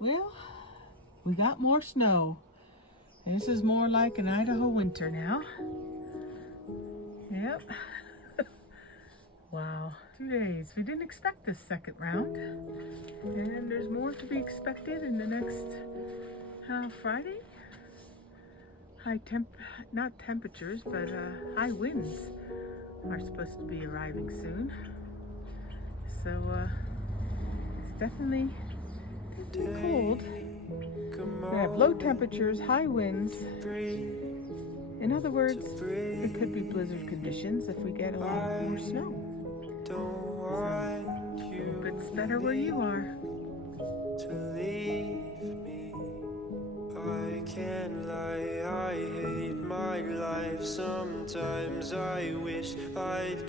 Well, we got more snow. This is more like an Idaho winter now. Yep. Wow. 2 days. We didn't expect this second round. And there's more to be expected in the next Friday. Not temperatures, but high winds are supposed to be arriving soon. So it's definitely cold. We have low temperatures, high winds. In other words, it could be blizzard conditions if we get a lot more snow. Hope it's better where you are. I can't lie, I hate my life. Sometimes I wish I'd